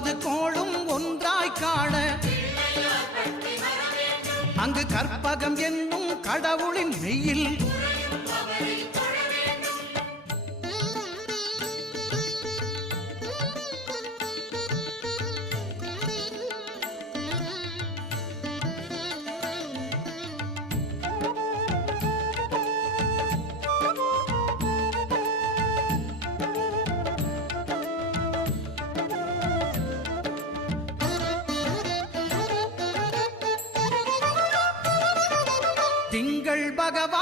30 கோளும் ஒன்றாய் காண அங்கு கற்பகம் என்னும் கடவுளின் மெய்யில் திங்கள் பகவான்